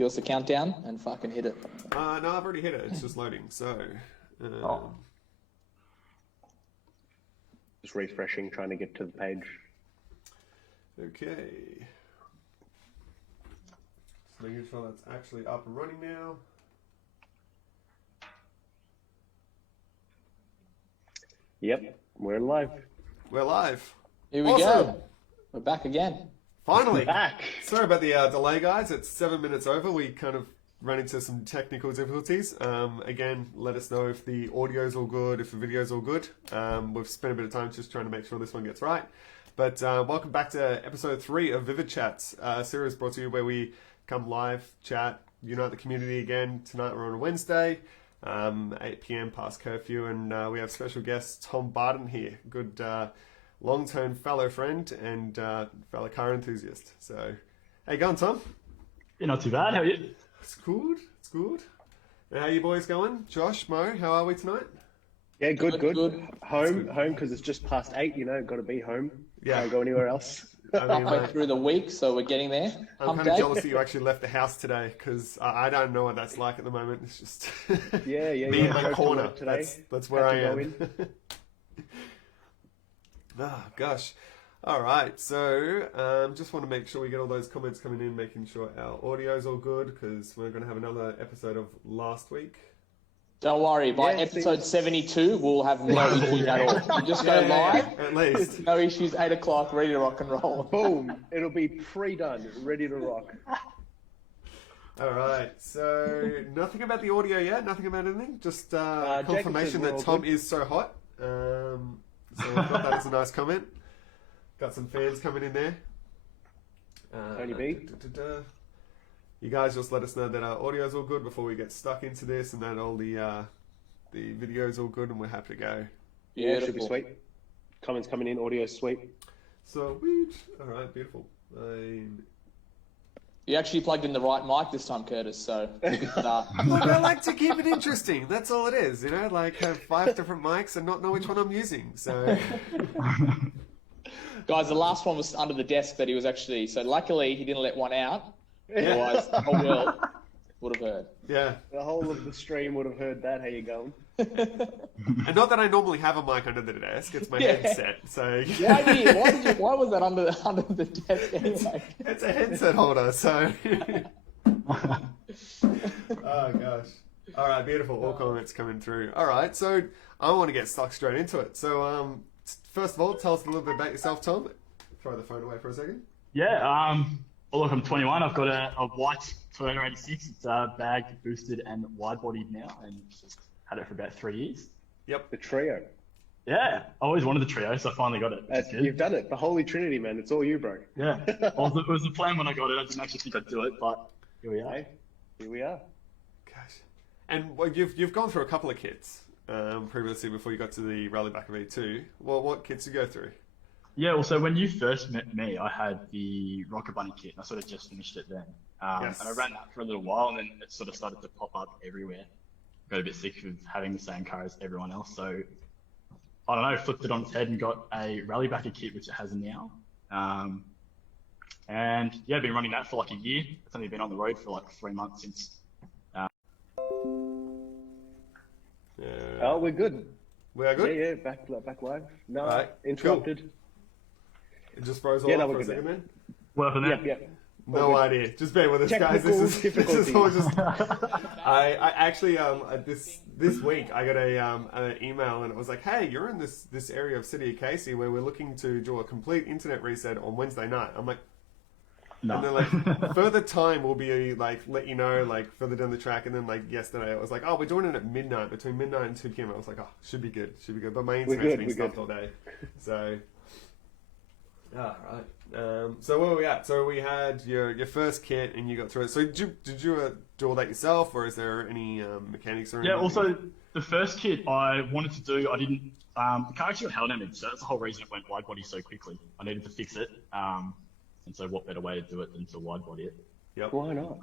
Give us a countdown and fucking hit it. No, I've already hit it. It's just loading. So, Just refreshing, trying to get to the page. Okay. Just making sure that's actually up and running now. Yep, we're live. We're live. Here we go. We're back again. Finally. Back. Sorry about the delay, guys. It's 7 minutes over. We kind of ran into some technical difficulties. Again, let us know if the audio's all good, if the video's all good. We've spent a bit of time just trying to make sure this one gets right. But welcome back to episode 3 of Vivid Chats, a series brought to you where we come live, chat, unite the community again. Tonight we're on a Wednesday, 8 p.m. past curfew, and we have special guest Tom Barton here. Good long-term fellow friend and fellow car enthusiast. So, how you going, Tom? Yeah, not too bad. How are you? It's good. It's good. And how you boys going? Josh, Mo, how are we tonight? Yeah, good. Home, good. because it's just past 8. You know, got to be home. Yeah. Can't go anywhere else. I mean, Halfway through the week, so we're getting there. I'm kind of jealous that you actually left the house today because I don't know what that's like at the moment. It's just Yeah. me in my Hopefully corner. today. That's where Have I to go am. in. Oh, gosh. All right. So just want to make sure we get all those comments coming in, making sure our audio's all good because we're going to have another episode of last week. Don't worry, by Yeah, episode 72, we'll have no issues at all. You just go live, At least. no issues, 8 o'clock, ready to rock and roll. Boom. It'll be pre-done, ready to rock. All right. So nothing about the audio yet. Nothing about anything. Just Jacob confirmation says we're that all Tom good. is so hot. So we've got that as a nice comment. Got some fans coming in there. Tony B. You guys just let us know that our audio's all good before we get stuck into this, and that all the video's all good, and we're happy to go. Yeah, it should be Beautiful. sweet. Comments coming in, audio sweet. Sweet. All right, beautiful. You actually plugged in the right mic this time, Curtis, so good start. Look, I like to keep it interesting. That's all it is, you know. Like have 5 different mics and not know which one I'm using. So Guys, the last one was under the desk that he was actually... So luckily, he didn't let one out. Otherwise, the whole world would have heard. yeah. The whole of the stream would have heard that. How you going? And not that I normally have a mic under the desk. It's my Yeah. headset. So Why was that under the desk anyway? it's a headset holder. So. Oh gosh. All right, beautiful. All comments coming through. All right, so I want to get stuck straight into it. So first of all, tell us a little bit about yourself, Tom. Throw the phone away for a second. Yeah, well, look, I'm 21. I've got a white Toyota 86. It's bagged, boosted, and wide-bodied now, and just had it for about 3 years. Yep. The trio. Yeah, I always wanted the trio, so I finally got it. Which is good. You've done it. The Holy Trinity, man. It's all you, bro. Yeah, well, it was a plan when I got it. I didn't actually think I'd do it, but here we are. Hey, here we are. Gosh. And well, you've gone through a couple of kits previously before you got to the Rallybacker V2. Well, what kits did you go through? Yeah, well, so when you first met me, I had the Rocket Bunny kit, and I sort of just finished it then. Yes. And I ran that for a little while, and then it sort of started to pop up everywhere. Got a bit sick of having the same car as everyone else, so I don't know, flipped it on its head and got a Rallybacker kit, which it has now. And yeah, I've been running that for like a year. It's only been on the road for like 3 months since. Oh, we're good. We are good? Yeah, back live. No, Right, interrupted. It just froze all Yeah, up no, for we're a good second now. then? What happened there? Yep. No All good. idea. Just bear with us, guys. Technical This is all just. difficulties. I actually this week I got an email and it was like, hey, you're in this area of City of Casey where we're looking to do a complete internet reset on Wednesday night. I'm like, No. and then like further time will be like let you know like further down the track. And then like yesterday it was like, oh, we're doing it at midnight, between midnight and 2 p.m. I was like, oh, should be good. But my internet's good, been we're stopped good. all day, so. Ah, right. So where were we at? So we had your first kit and you got through it. So did you do all that yourself, or is there any mechanics or Yeah, anything? also, the first kit I wanted to do, I didn't, the car actually got hell damage, so that's the whole reason it went wide body so quickly. I needed to fix it, and so what better way to do it than to wide body it? Yep. Why not?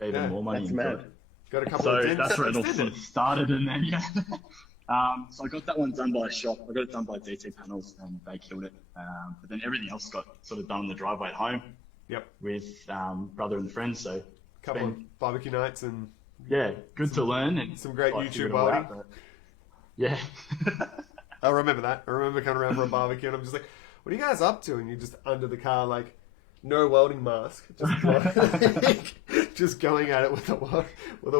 Even Yeah, more money That's into mad. it. Got a couple So of dents. that's where it all Didn't sort of started, and then, yeah. So I got that one done by a shop. I got it done by DT Panels, and they killed it. But then everything else got sort of done on the driveway at home Yep. with brother and friends. So couple of barbecue nights and Yeah, good to learn and some great like, YouTube figure it all welding. out, but- Yeah. I remember that. I remember coming around for a barbecue and I'm just like, what are you guys up to? And you're just under the car, like, no welding mask. Just going at it with a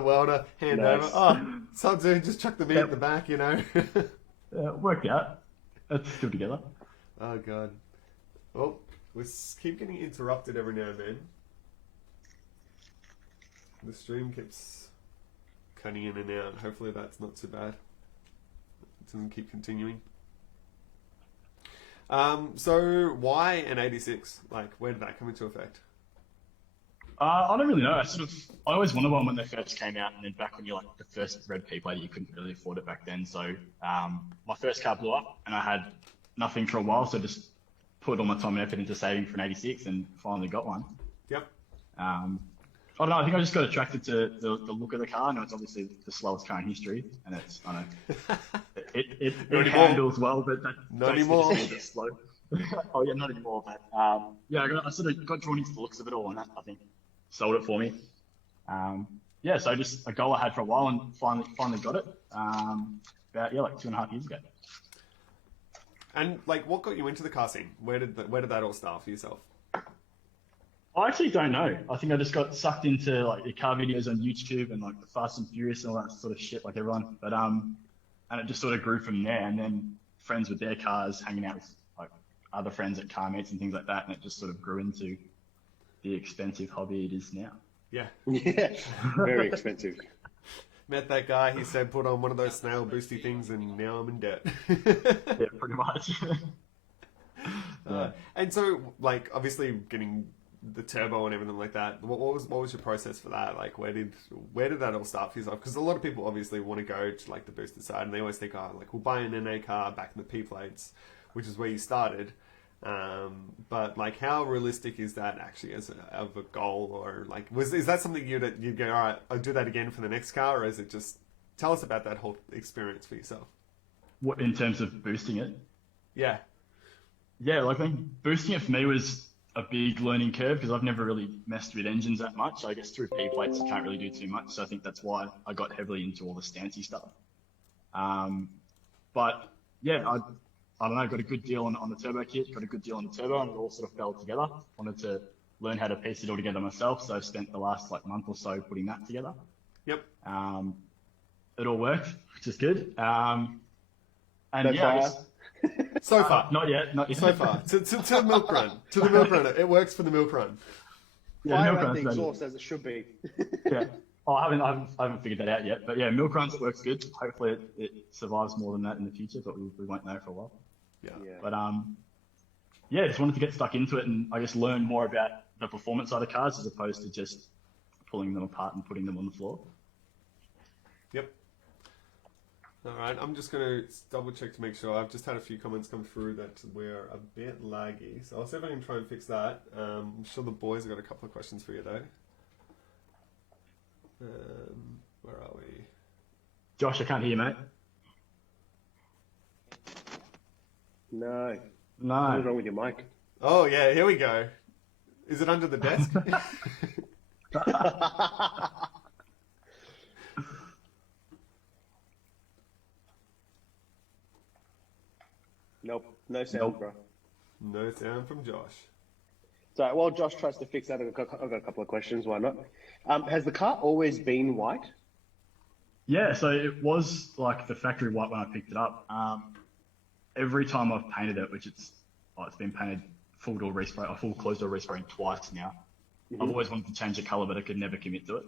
welder, hand Nice. over. Oh, so dude, just chuck the meat in the back, you know? Worked out. It's still together. Oh, God. Well, we keep getting interrupted every now and then. The stream keeps cutting in and out. Hopefully that's not too bad. It doesn't keep continuing. So why an 86? Like, where did that come into effect? I don't really know. I always wanted one when they first came out, and then back when you're like the first red P plate, you couldn't really afford it back then. So my first car blew up, and I had nothing for a while, so just put all my time and effort into saving for an 86, and finally got one. Yep. I don't know. I think I just got attracted to the look of the car. I know it's obviously the slowest car in history, and it's I know it handles well, but Not anymore. It's a bit slow. Oh yeah, not anymore. But yeah, I sort of got drawn into the looks of it all, and that I think sold it for me. Yeah, so just a goal I had for a while, and finally got it. About like 2.5 years ago. And like, what got you into the car scene? Where did that all start for yourself? I actually don't know. I think I just got sucked into like the car videos on YouTube and like the Fast and Furious and all that sort of shit, like everyone. But and it just sort of grew from there. And then friends with their cars, hanging out with like other friends at car meets and things like that, and it just sort of grew into the expensive hobby it is now. Yeah. Yeah, very expensive. Met that guy. He said, put on one of those snail boosty things, and now I'm in debt. Yeah, pretty much. And so, like, obviously getting the turbo and everything like that. What was your process for that? Like, where did that all start for yourself? Because a lot of people obviously want to go to like the boosted side, and they always think, oh, like we'll buy an NA car back in the P plates, which is where you started. But like, how realistic is that actually of a goal, or like, is that something you'd go, all right, I'll do that again for the next car, or is it just tell us about that whole experience for yourself? What in terms of boosting it? Yeah. Yeah, like I think boosting it for me was a big learning curve because I've never really messed with engines that much. I guess through P plates you can't really do too much, so I think that's why I got heavily into all the stancy stuff. But yeah, I don't know, got a good deal on the turbo kit, got a good deal on the turbo, and it all sort of fell together. Wanted to learn how to piece it all together myself, so I've spent the last like month or so putting that together. Yep. It all worked, which is good. And So yeah, I far? guess, So far. not yet. So far. To the milk run. To the milk run. It works for the milk run. Yeah, Fire milk at the runs, maybe. exhaust as it should be. Yeah. Oh, I haven't figured that out yet. But yeah, milk runs works good. Hopefully it survives more than that in the future, but we won't know for a while. Yeah. Yeah. But yeah, just wanted to get stuck into it and I guess learn more about the performance side of cars as opposed to just pulling them apart and putting them on the floor. Yep. All right, I'm just going to double check to make sure. I've just had a few comments come through that we're a bit laggy, so I'll see if I can try and fix that. I'm sure the boys have got a couple of questions for you though. Where are we? Josh, I can't hear you, mate. No. What's No. wrong with your mic? Oh yeah, here we go. Is it under the desk? Nope. No sound, Nope. bro. No sound from Josh. So while Josh tries to fix that, I've got a couple of questions. Why not? Has the car always been white? Yeah, so it was like the factory white when I picked it up. Every time I've painted it, which it's been painted full door respray or full closed door respraying twice now. I've always wanted to change the colour, but I could never commit to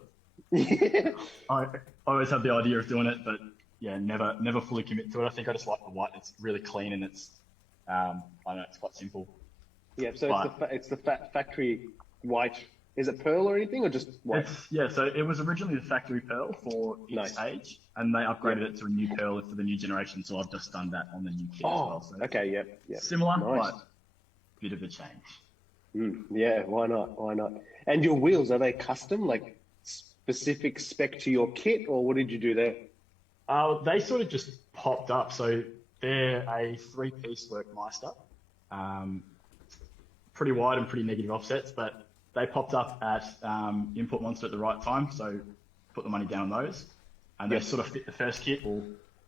it. I always had the idea of doing it, but yeah, never fully commit to it. I think I just like the white. It's really clean and it's, I don't know, it's quite simple. Yeah, so But- it's the factory white. Is it pearl or anything, or just white? Yeah, so it was originally the factory pearl for its Nice. age, and they upgraded it to a new pearl for the new generation. So I've just done that on the new kit as well. So okay, yeah. similar, Nice. but bit of a change. Yeah, why not? Why not? And your wheels, are they custom, like specific spec to your kit, or what did you do there? They sort of just popped up. So they're a 3-piece Workmeister, pretty wide and pretty negative offsets, but they popped up at Import Monster at the right time, so put the money down on those. And they sort of fit the first kit, or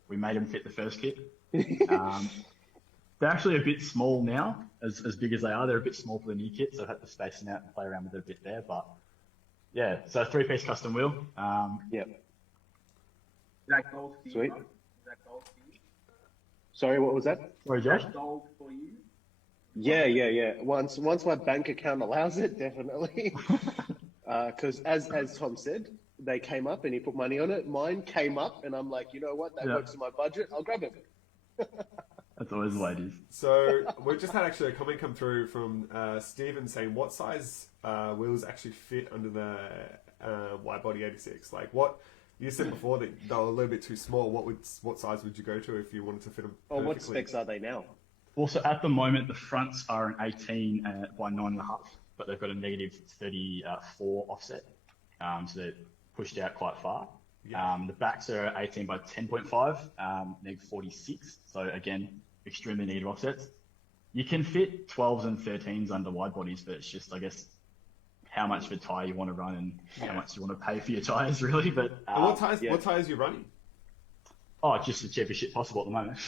we made them fit the first kit. They're actually a bit small now, as big as they are. They're a bit small for the new kit, so I've had to space them out and play around with it a bit there. But yeah, so a 3-piece custom wheel. Yep. Is that gold for you? Sweet. Bro? Is that gold for you? Sorry, what was that? Sorry, Is Josh? that gold for you? Yeah. Once my bank account allows it, definitely. Because as Tom said, they came up and he put money on it. Mine came up, and I'm like, you know what? That works in my budget. I'll grab it. That's always the way it is. So we've just had actually a comment come through from Stephen saying, what size wheels actually fit under the wide body 86? Like what you said before that they were a little bit too small. What size would you go to if you wanted to fit them Oh, perfectly? what specs are they now? Also, at the moment, the fronts are an 18 by 9.5, but they've got a negative 34 offset, so they're pushed out quite far. Yeah. The backs are 18 by 10.5, negative 46, so again, extremely negative offsets. You can fit 12s and 13s under wide bodies, but it's just, I guess, how much of a tyre you want to run and how much you want to pay for your tyres, really. But And what tires are you running? oh, just the cheapest shit possible at the moment.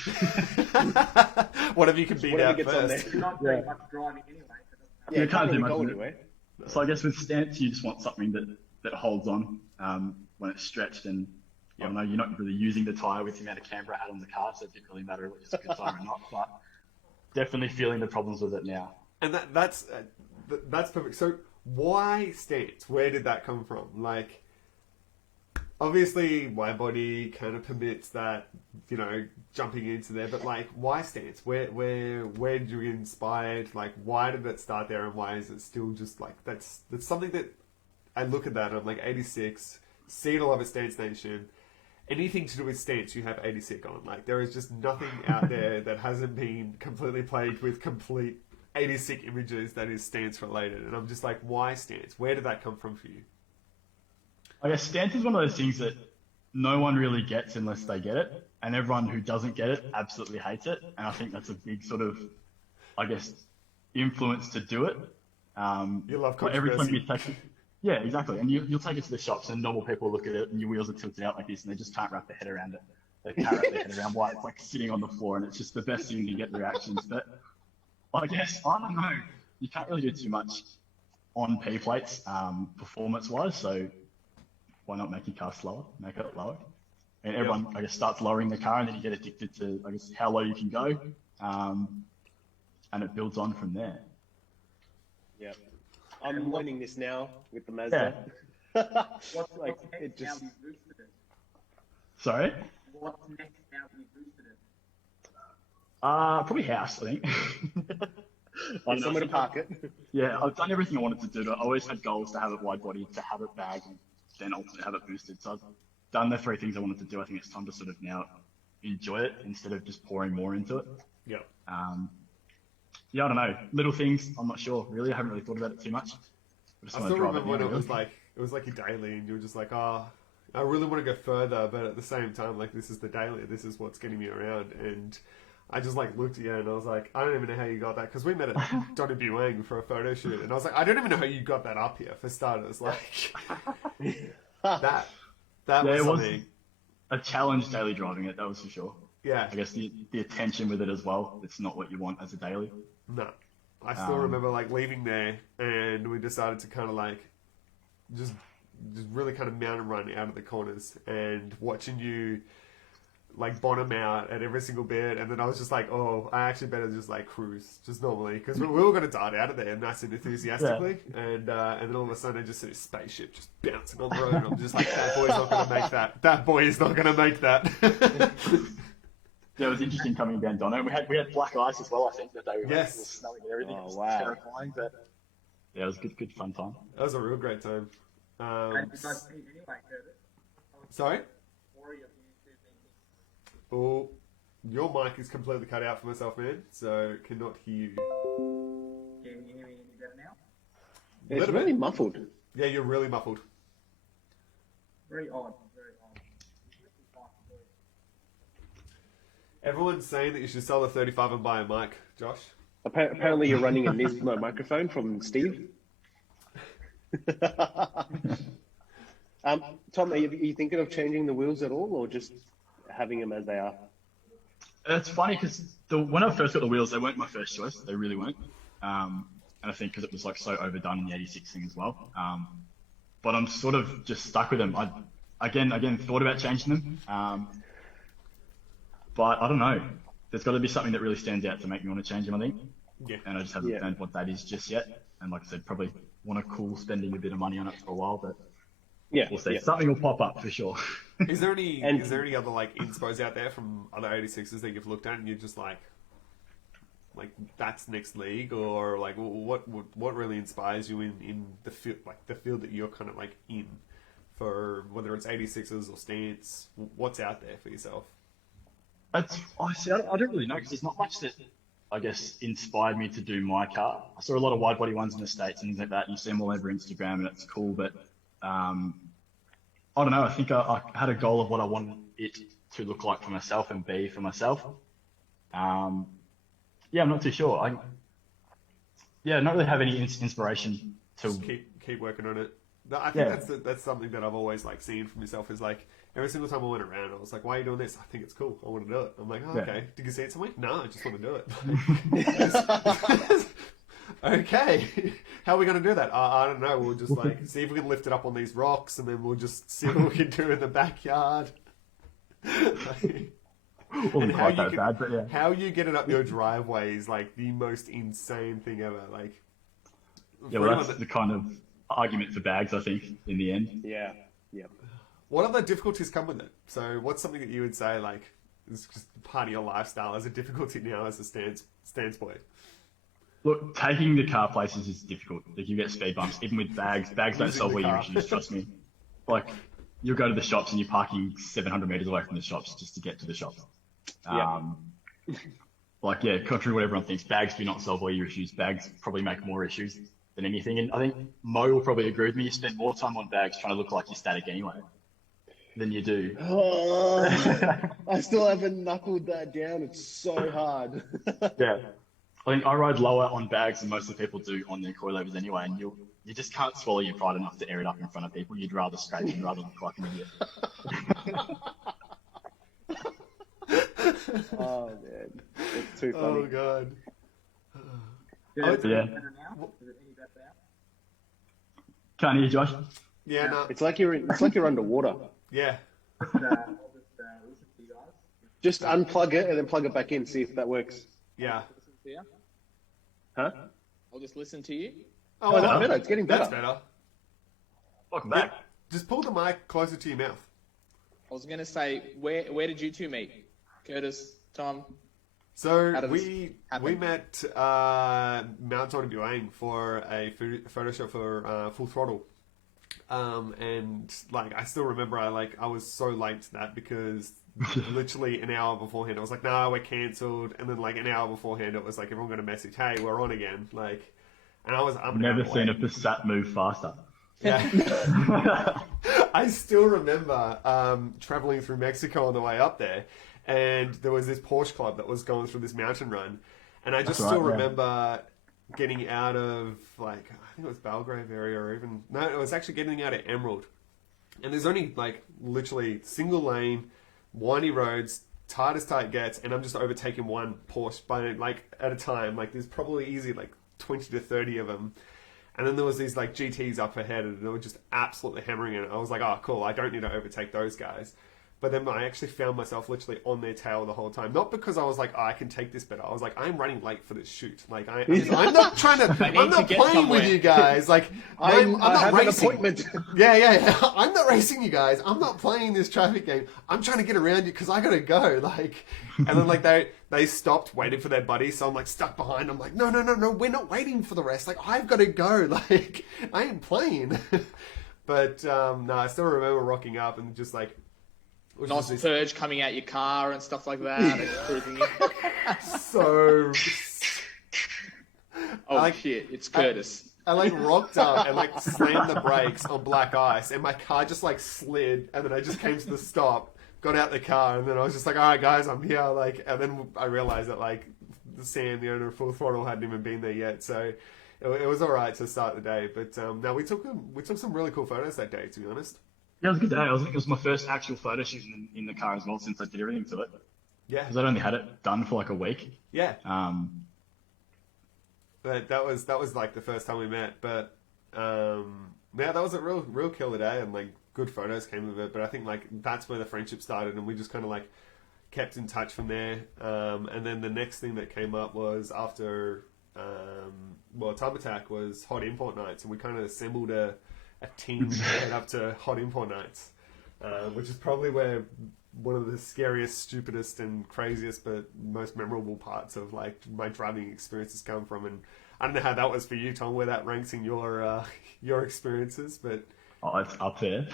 Whatever you can beat out Whatever gets on first. there. You're not doing much driving anyway. So it doesn't Yeah, You can't do really much go with it. anywhere. So I guess with stance, you just want something that holds on when it's stretched, and I don't know, you're not really using the tyre with the amount of camber it had on the car, so it didn't really matter whether it's a good tyre or not. But definitely feeling the problems with it now. And that's perfect. So why stance? Where did that come from? Like, obviously, wide body kind of permits that, you know, jumping into there. But like, why stance? Where did you get inspired? Like, why did that start there, and why is it still just like that's something that I look at that and I'm like 86, see it all over Stance Nation. Anything to do with stance, you have 86 on. Like, there is just nothing out there that hasn't been completely plagued with complete 86 images that is stance related. And I'm just like, why stance? Where did that come from for you? I guess stance is one of those things that no one really gets unless they get it, and everyone who doesn't get it absolutely hates it. And I think that's a big sort of, I guess, influence to do it. You love but every time controversy. you take it, yeah, exactly. And you'll take it to the shops, and normal people look at it, and your wheels are tilted out like this, and they just can't wrap their head around it. They can't wrap their head around why it's like sitting on the floor, and it's just the best thing to get the reactions. But I guess, I don't know, you can't really do too much on P plates performance-wise, so why not make your car slower, make it lower? And everyone, I guess, starts lowering the car, and then you get addicted to, I guess, how low you can go, and it builds on from there. Yeah. I'm learning this now with the Mazda. What's Like, next it now just- that you've boosted it? Sorry? What's next now that you've boosted it? Probably house, I think. Find somewhere to park it. Yeah, I've done everything I wanted to do, but I always had goals to have it wide body, to have it bagged, and then ultimately have it boosted. So I've done the 3 things I wanted to do. I think it's time to sort of now enjoy it instead of just pouring more into it. Yeah. Yeah, I don't know. Little things, I'm not sure, really. I haven't really thought about it too much. I just I wanna still drive remember when now, it was really. like your daily, and you were just like, oh, I really want to go further, but at the same time, like, this is the daily, this is what's getting me around. And I just like looked at you and I was like, I don't even know how you got that, because we met at Donny Buang for a photo shoot, and I was like, I don't even know how you got that up here for starters. Like, that Yeah, was it was something. a challenge daily driving it, that was for sure. Yeah. I guess the attention with it as well, it's not what you want as a daily. No. I still remember like leaving there, and we decided to kind of like just really kind of mountain run out of the corners, and watching you like bottom out at every single bit, and then I was just like, oh, I actually better just like cruise just normally, because we were going to dart out of there nice and enthusiastically, and then all of a sudden I just see a spaceship just bouncing on the road, and I'm just like, that boy's not going to make that. That boy is not going to make that. Yeah, it was interesting coming down Donno. We had black ice as well, I think, that day we went. Yes. It was snowing and everything. Oh, It was wow. terrifying, but yeah, it was a good fun time. That was a real great time. And you guys meet anyway, Curtis. Sorry? Or you two meetings. Oh, your mic is completely cut out for myself, man, so cannot hear you. Can you hear me any better now? It's Little really bit. muffled. Yeah, you're really muffled. Very odd, very odd. Everyone's saying that you should sell the 35 and buy a mic, Josh. Apparently, you're running a Nismo microphone from Steve. Tom, are you thinking of changing the wheels at all, or just having them as they are? It's funny because when I first got the wheels, they weren't my first choice. They really weren't. And I think because it was like so overdone in the 86 thing as well. But I'm sort of just stuck with them. I again thought about changing them. But I don't know. There's got to be something that really stands out to make me want to change them, I think. Yeah. And I just haven't found what that is just yet. And like I said, probably want to cool spending a bit of money on it for a while, but Yeah, we'll see. yeah. Something will pop up for sure. Is there any other like inspos out there from other 86s that you've looked at and you're just like that's next league, or like what really inspires you in the field, like the field that you're kind of like in, for whether it's 86s or stance? What's out there for yourself? I don't really know because there's not much that I guess inspired me to do my car. I saw a lot of wide body ones in the States and things like that, and you see them all over Instagram and it's cool, but I don't know. I think I had a goal of what I wanted it to look like for myself and be for myself. Yeah, I'm not too sure. I don't really have any inspiration to Just keep working on it. I think that's something that I've always like seen from myself, is like every single time I went around, I was like, "Why are you doing this?" I think it's cool. I want to do it. I'm like, "Oh, okay. Did you see it somewhere?" No, I just want to do it. Okay, how are we going to do that? I don't know. We'll just like see if we can lift it up on these rocks, and then we'll just see what we can do in the backyard. wasn't quite that bad, but yeah. How you get it up your driveway is like the most insane thing ever. Like, Yeah, well, that's the kind of argument for bags, I think, in the end. Yeah. what other difficulties come with it? So, what's something that you would say like is just part of your lifestyle as a difficulty now as a stance boy? Look, taking the car places is difficult. Like, you get speed bumps, even with bags. Bags don't Using solve the all your car. issues, trust me. Like, you'll go to the shops and you're parking 700 meters away from the shops just to get to the shops. Like, yeah, contrary to what everyone thinks, bags do not solve all your issues. Bags probably make more issues than anything. And I think Mo will probably agree with me. You spend more time on bags trying to look like you're static anyway than you do. Oh, I still haven't knuckled that down. It's so hard. Yeah. I think I ride lower on bags than most of the people do on their coilovers anyway, and you just can't swallow your pride enough to air it up in front of people. You'd rather scrape it rather than look like an idiot. Oh man, it's too funny. Oh god. Yeah, is it yeah. better now? Is it any better now? Can't hear you, Josh. Yeah, no. It's like you're underwater. Yeah. I'll just listen to you guys. Just unplug it and then plug it back in. See if that works. Yeah. Listen to you. Huh? I'll just listen to you. Oh, that's better. It's getting better. That's better. Welcome back. Just pull the mic closer to your mouth. I was going to say, where did you two meet? Curtis, Tom? So How did this we happen? met Mount John Buang for a photo shoot for Full Throttle, and like I still remember I was so late to that because literally an hour beforehand I was like, no, we're cancelled, and then like an hour beforehand it was like everyone got a message, hey, we're on again, like, and I'm Never seen a Passat move faster. Yeah. I still remember traveling through Mexico on the way up there, and there was this Porsche club that was going through this mountain run, and I just That's still right, yeah. remember getting out of like I think it was Belgrave area, or even no, it was actually getting out of Emerald, and there's only like literally single lane, windy roads, tight as tight gets, and I'm just overtaking one Porsche by like at a time. Like there's probably easy like 20 to 30 of them. And then there was these like GTs up ahead, and they were just absolutely hammering it. I was like, oh, cool, I don't need to overtake those guys. But then I actually found myself literally on their tail the whole time. Not because I was like, oh, I can take this better. I was like, I'm running late for this shoot. Like, I'm not trying to, I'm to not get playing somewhere. with you guys. Like, I'm I not have racing. an appointment. Yeah. I'm not racing you guys. I'm not playing this traffic game. I'm trying to get around you because I gotta go. Like, and then like they stopped waiting for their buddy, so I'm like stuck behind. I'm like, no, we're not waiting for the rest. Like, I've got to go. Like, I ain't playing. But no, I still remember rocking up and just like. It was Nice just purge coming out your car and stuff like that. It's cruising you. this so. Oh, like- shit. It's Curtis. I like rocked up and like slammed the brakes on black ice, and my car just like slid, and then I just came to the stop, got out the car, and then I was just like, all right, guys, I'm here. Like, and then I realized that like Sam, the owner of Full Throttle, hadn't even been there yet, so it was all right to start the day. But no, we took some really cool photos that day, to be honest. Yeah, it was a good day. It was my first actual photo shoot in the car as well since I did everything to it. Yeah, Because I'd only had it done for like a week. yeah. Um, But that was like the first time we met. But yeah, that was a real killer day, and like good photos came of it. But I think like that's where the friendship started, and we just kind of like kept in touch from there. And then the next thing that came up was after Time Attack was Hot Import Nights, and we kind of assembled a team to head up to Hot Import Nights, which is probably where one of the scariest, stupidest, and craziest, but most memorable parts of like my driving experiences come from. And I don't know how that was for you, Tom, where that ranks in your experiences, but oh, it's up there.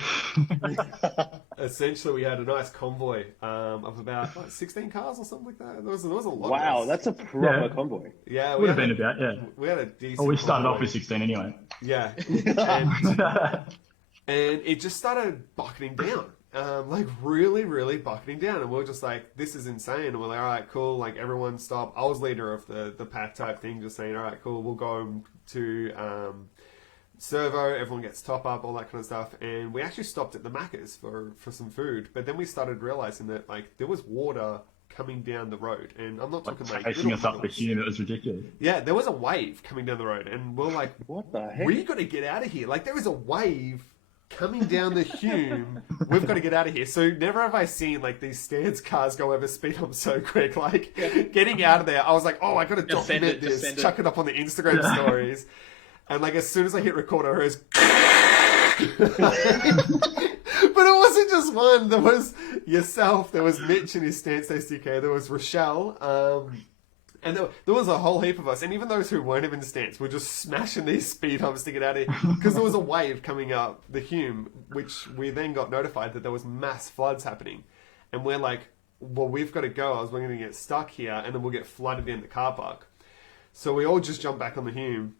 essentially we had a nice convoy of about like 16 cars or something like that. There was a lot. Wow, of us. that's a proper Yeah. convoy. Yeah, Would have been about, yeah. we had a decent. Oh, we started off convoy. with 16 anyway. Yeah, and it just started bucketing down. Like really, really bucketing down, and we were just like, "This is insane." And we're like, "All right, cool." Like everyone stop. I was leader of the pack type thing, just saying, "All right, cool. We'll go to servo. Everyone gets top up, all that kind of stuff." And we actually stopped at the Macca's for some food, but then we started realizing that like there was water coming down the road, and I'm not talking like Chasing little us up the puddles. hume, it was ridiculous. Yeah, there was a wave coming down the road, and we're like, What the heck? we got to get out of here. Like, there is a wave coming down the Hume. We've got to get out of here. So never have I seen, like, these stance cars go over speed bumps so quick. Like, getting out of there, I was like, oh, I got to Just send document it, just this, send it. chuck it up on the Instagram stories. And, like, as soon as I hit record, I heard... But it wasn't just one. There was yourself, there was Mitch and his stance SDK, there was Rochelle, and there was a whole heap of us, and even those who weren't even stance were just smashing these speed humps to get out of here, because there was a wave coming up the Hume, which we then got notified that there was mass floods happening. And we're like, well, we've got to go, else we're going to get stuck here, and then we'll get flooded in the car park. So we all just jumped back on the Hume,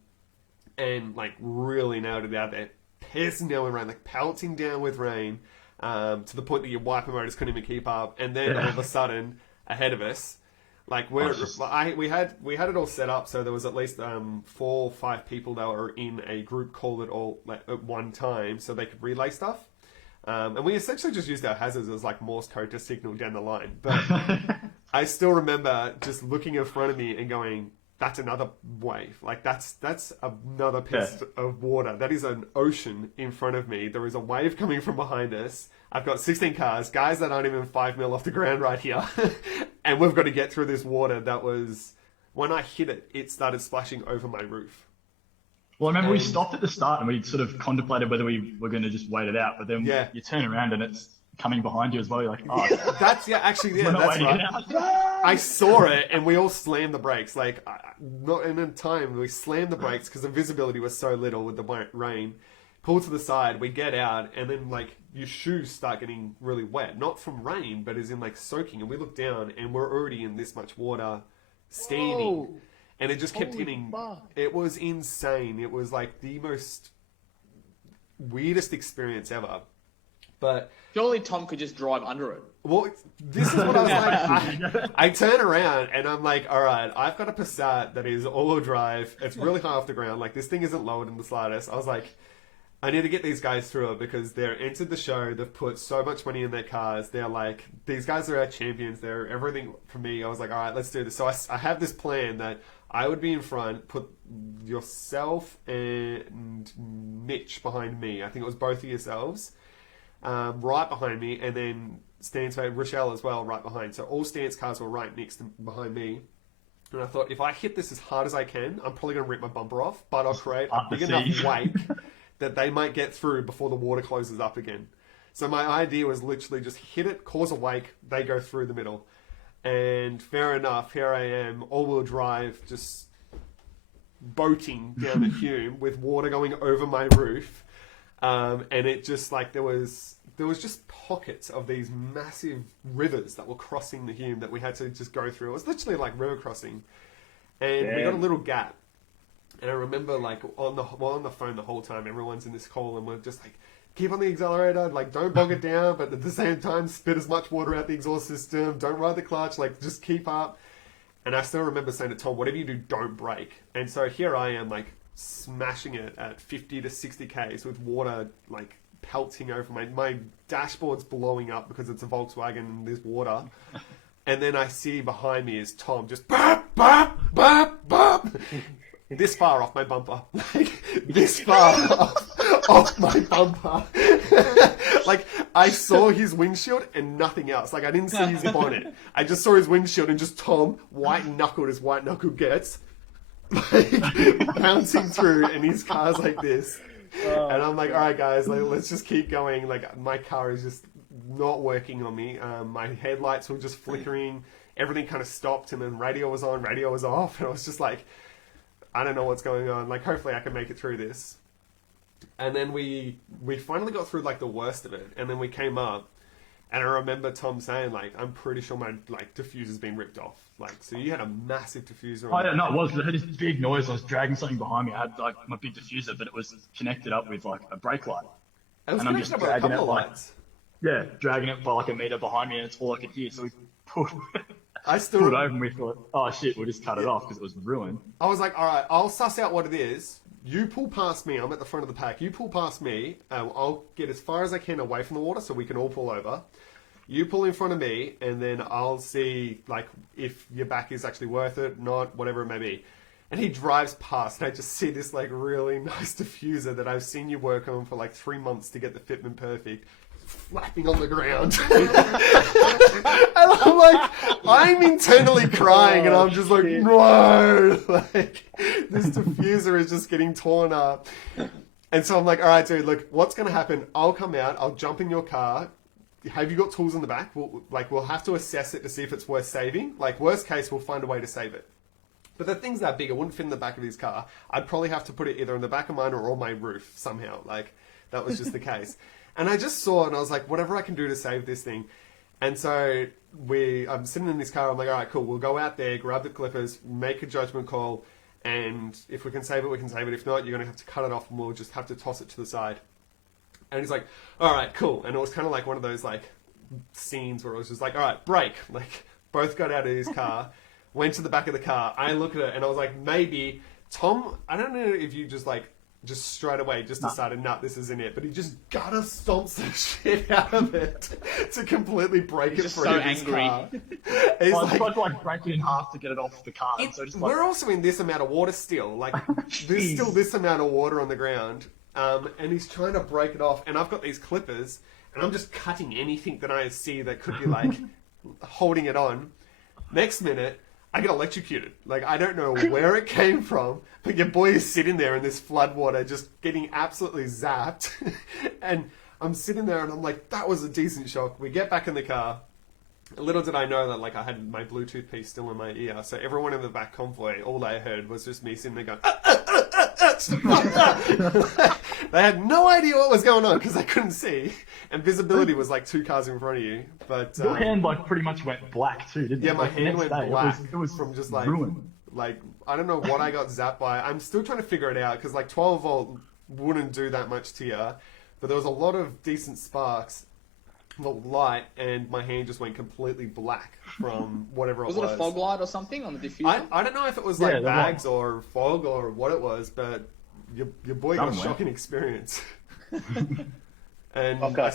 and like really nailed it out there, pissing down with rain, like pelting down with rain, to the point that your wiper motors couldn't even keep up. And then all of a sudden, ahead of us, like we had it all set up so there was at least 4 or 5 people that were in a group call at all like, at one time, so they could relay stuff. And we essentially just used our hazards as like Morse code to signal down the line. But I still remember just looking in front of me and going, that's another wave. Like that's another piece of water. That is an ocean in front of me. There is a wave coming from behind us. I've got 16 cars, guys that aren't even 5 mil off the ground right here. And we've got to get through this water that was, when I hit it, it started splashing over my roof. Well, I remember we stopped at the start and we sort of contemplated whether we were going to just wait it out, but then you turn around and it's coming behind you as well. You're like, oh, That's we're not that's waiting right. it out. I saw it and we all slammed the brakes. Like, not in time, we slammed the brakes because the visibility was so little with the rain. Pull to the side, we get out, and then like your shoes start getting really wet. Not from rain, but as in like soaking. And we look down and we're already in this much water, steaming. Whoa. And it just kept Holy getting... fuck. It was insane. It was like the most weirdest experience ever. But... Surely Tom could just drive under it. Well, this is what I was like. I turn around and I'm like, all right, I've got a Passat that is all-wheel drive. It's really high off the ground. Like, this thing isn't lowered in the slightest. I was like, I need to get these guys through it because they're entered the show. They've put so much money in their cars. They're like, these guys are our champions. They're everything for me. I was like, all right, let's do this. So I have this plan that I would be in front, put yourself and Mitch behind me. I think it was both of yourselves. Right behind me, and then Stance Rochelle as well, right behind. So all Stance cars were right next to behind me. And I thought, if I hit this as hard as I can, I'm probably going to rip my bumper off, but I'll create a big enough wake that they might get through before the water closes up again. So my idea was literally just hit it, cause a wake, they go through the middle. And fair enough, here I am, all-wheel drive, just boating down the Hume with water going over my roof. And it just like there was just pockets of these massive rivers that were crossing the Hume that we had to just go through. It was literally like river crossing, and we got a little gap. And I remember like on the phone the whole time, everyone's in this call, and we're just like, keep on the accelerator, like don't bog it down, but at the same time spit as much water out the exhaust system. Don't ride the clutch, like just keep up. And I still remember saying to Tom, whatever you do, don't brake. And so here I am, like smashing it at 50 to 60 k's with water like pelting over my dashboard's blowing up because it's a Volkswagen and there's water. And then I see behind me is Tom just bop, bop, bop, bop. This far off my bumper. Like, this far off my bumper. Like, I saw his windshield and nothing else. Like, I didn't see his bonnet. I just saw his windshield and just Tom, white-knuckled as white-knuckled gets, like, bouncing through, and his car's like this. And I'm like, all right, guys, like, let's just keep going. Like, my car is just not working on me. My headlights were just flickering. Everything kind of stopped, and then radio was on, radio was off. And I was just like, I don't know what's going on. Like, hopefully I can make it through this. And then we finally got through, like, the worst of it. And then we came up, and I remember Tom saying, like, I'm pretty sure my, like, diffuser's been ripped off. Like, so you had a massive diffuser on. Oh, yeah, no, it was. I heard this big noise. I was dragging something behind me. I had, like, my big diffuser, but it was connected up with, like, a brake light. It was and I'm connected just up with a dragging couple it, of like, lights. yeah, dragging it by, like, a meter behind me, and it's all I could hear. So we pulled, I still... pulled over, and we thought, oh, shit, we'll just cut it off because it was ruined. I was like, all right, I'll suss out what it is. You pull past me. I'm at the front of the pack. You pull past me. I'll get as far as I can away from the water so we can all pull over. You pull in front of me, and then I'll see, like, if your back is actually worth it, not, whatever it may be. And he drives past, and I just see this, like, really nice diffuser that I've seen you work on for, like, 3 months to get the fitment perfect, flapping on the ground. And I'm like, I'm internally crying, and I'm just like, no! Like, this diffuser is just getting torn up. And so I'm like, all right, dude, look, what's going to happen? I'll come out, I'll jump in your car. Have you got tools in the back? We'll have to assess it to see if it's worth saving. Like, worst case, we'll find a way to save it. But the thing's that big, it wouldn't fit in the back of his car. I'd probably have to put it either in the back of mine or on my roof somehow. Like, that was just the case. And I just saw it, and I was like, whatever I can do to save this thing. And so I'm sitting in this car. I'm like, all right, cool. We'll go out there, grab the clippers, make a judgment call. And if we can save it, we can save it. If not, you're going to have to cut it off, and we'll just have to toss it to the side. And he's like, all right, cool. And it was kind of like one of those, like, scenes where it was just like, all right, brake. Like, both got out of his car, went to the back of the car. I look at it, and I was like, maybe Tom, I don't know if you just, like, just straight away just decided, nah, this isn't it. But he just gutter stomps the shit out of it to completely break it free so of his angry. car. He's I like, tried to, like, break it in half to get it off the car. And so just, like, we're also in this amount of water still. Like, there's still this amount of water on the ground. And he's trying to break it off. And I've got these clippers, and I'm just cutting anything that I see that could be, like, holding it on. Next minute, I get electrocuted. Like, I don't know where it came from, but your boy is sitting there in this flood water just getting absolutely zapped. And I'm sitting there, and I'm like, that was a decent shock. We get back in the car. Little did I know that, like, I had my Bluetooth piece still in my ear, so everyone in the back convoy, all they heard was just me sitting there going, They had no idea what was going on because they couldn't see, and visibility was like 2 cars in front of you. But your hand, like, pretty much went black too, didn't it? yeah, my Like, the hand next went day, black It was from just like ruined. like I don't know what I got zapped by. I'm still trying to figure it out because like 12 volt wouldn't do that much to you, but there was a lot of decent sparks. The light, and my hand just went completely black from whatever it was. Was it a fog light or something on the diffuser? I don't know if it was Yeah, like the bags or fog or what it was, but your boy got a Somewhere. shocking experience. And Okay.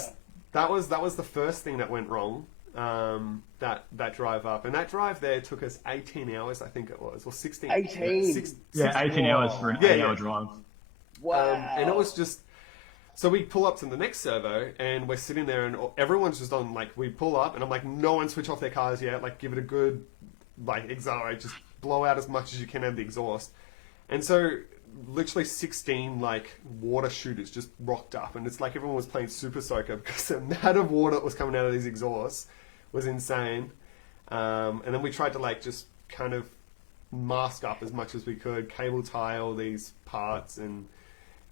that was the first thing that went wrong. That drive up, and that drive there took us 18 hours, I think it was, or 16. 18? Yeah, 18 hours for an Yeah, 8-hour yeah. drive. Wow. And it was just. So we pull up to the next servo, and we're sitting there, and everyone's just on, like, we pull up, and I'm like, no one switch off their cars yet, like, give it a good, like, exhaust, just blow out as much as you can out of the exhaust. And so, literally 16, like, water shooters just rocked up, and it's like everyone was playing Super Soaker, because the amount of water that was coming out of these exhausts was insane. And then we tried to, like, just kind of mask up as much as we could, cable tie all these parts, and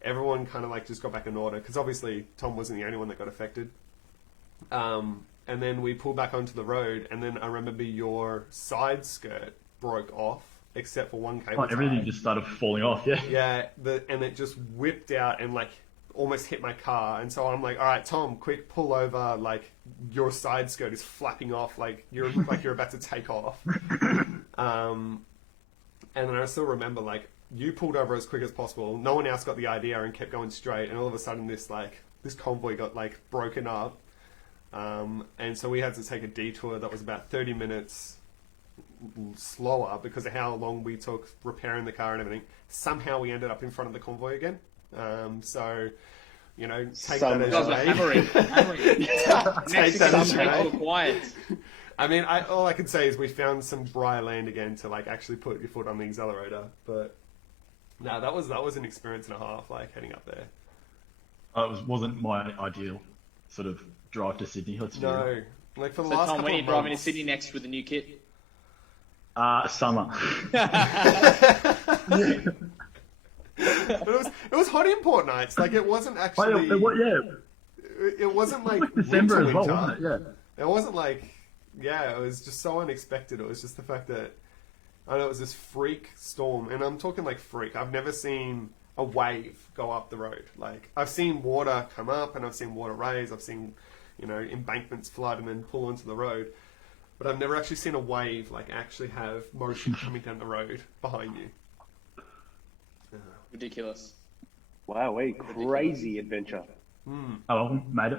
everyone kind of like just got back in order because obviously Tom wasn't the only one that got affected. And then we pulled back onto the road, and then I remember your side skirt broke off except for one cable Like, everything tie. just started falling off, yeah. Yeah, and it just whipped out and like almost hit my car. And so I'm like, all right, Tom, quick, pull over. Like, your side skirt is flapping off. Like, look like you're about to take off. And then I still remember, like, you pulled over as quick as possible. No one else got the idea and kept going straight. And all of a sudden, this convoy got like broken up, and so we had to take a detour that was about 30 minutes slower because of how long we took repairing the car and everything. Somehow we ended up in front of the convoy again. So, you know, take that as Guys were hammering. Take that as Next quiet. I mean, all I can say is we found some dry land again to like actually put your foot on the accelerator. But no, that was an experience and a half, like heading up there. Wasn't my ideal sort of drive to Sydney. Let's be real. No, like for the So last Tom, couple when are you of driving to months, Sydney next with the new kit? Summer. But it was hot import nights. Like it wasn't actually. It wasn't like December winter, as well, winter. wasn't it? Yeah. It wasn't like, it was just so unexpected. It was just the fact that, I know it was this freak storm, and I'm talking like freak. I've never seen a wave go up the road. Like, I've seen water come up, and I've seen water rise. I've seen, you know, embankments flood and then pull onto the road. But I've never actually seen a wave, like, actually have motion coming down the road behind you. Ridiculous. Wow, a crazy adventure. Oh, well, made it.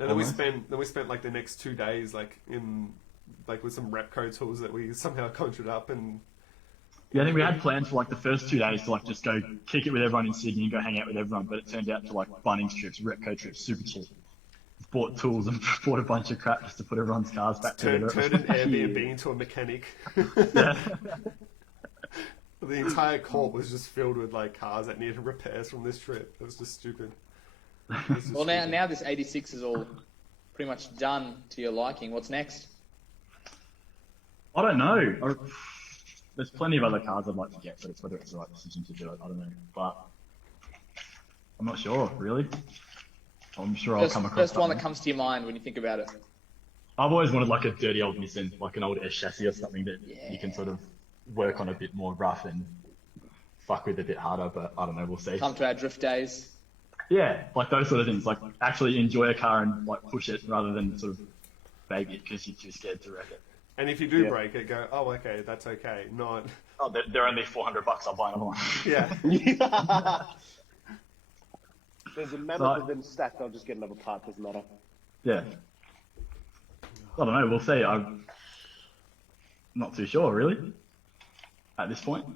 And then we spent like the next 2 days like in like with some Repco tools that we somehow conjured up, and Yeah, I think we had plans for like the first 2 days to like just go kick it with everyone in Sydney and go hang out with everyone, but it turned out to like Bunnings trips, Repco trips, super cheap. Bought tools and bought a bunch of crap just to put everyone's cars back together. turned an Airbnb into a mechanic. Yeah. The entire court was just filled with like cars that needed repairs from this trip. It was just stupid. Well, now this 86 is all pretty much done to your liking. What's next? I don't know. There's plenty of other cars I'd like to get, but it's whether it's the right decision to do it. I don't know. But I'm not sure, really. I'm sure I'll come across First one something. that comes to your mind when you think about it. I've always wanted like a dirty old Nissan, like an old S chassis or something that you can sort of work on a bit more rough and fuck with a bit harder, but I don't know, we'll see. Come to our drift days. Yeah, like those sort of things, like actually enjoy a car and like push it rather than sort of baby it because you're too scared to wreck it. And if you do break it, go, oh, okay, that's okay. Not, Oh, they're only $400, I'll buy another one. yeah. There's a mammoth of them stacked. I'll just get another part. Doesn't matter. Yeah. I don't know, we'll see. I'm not too sure, really, at this point.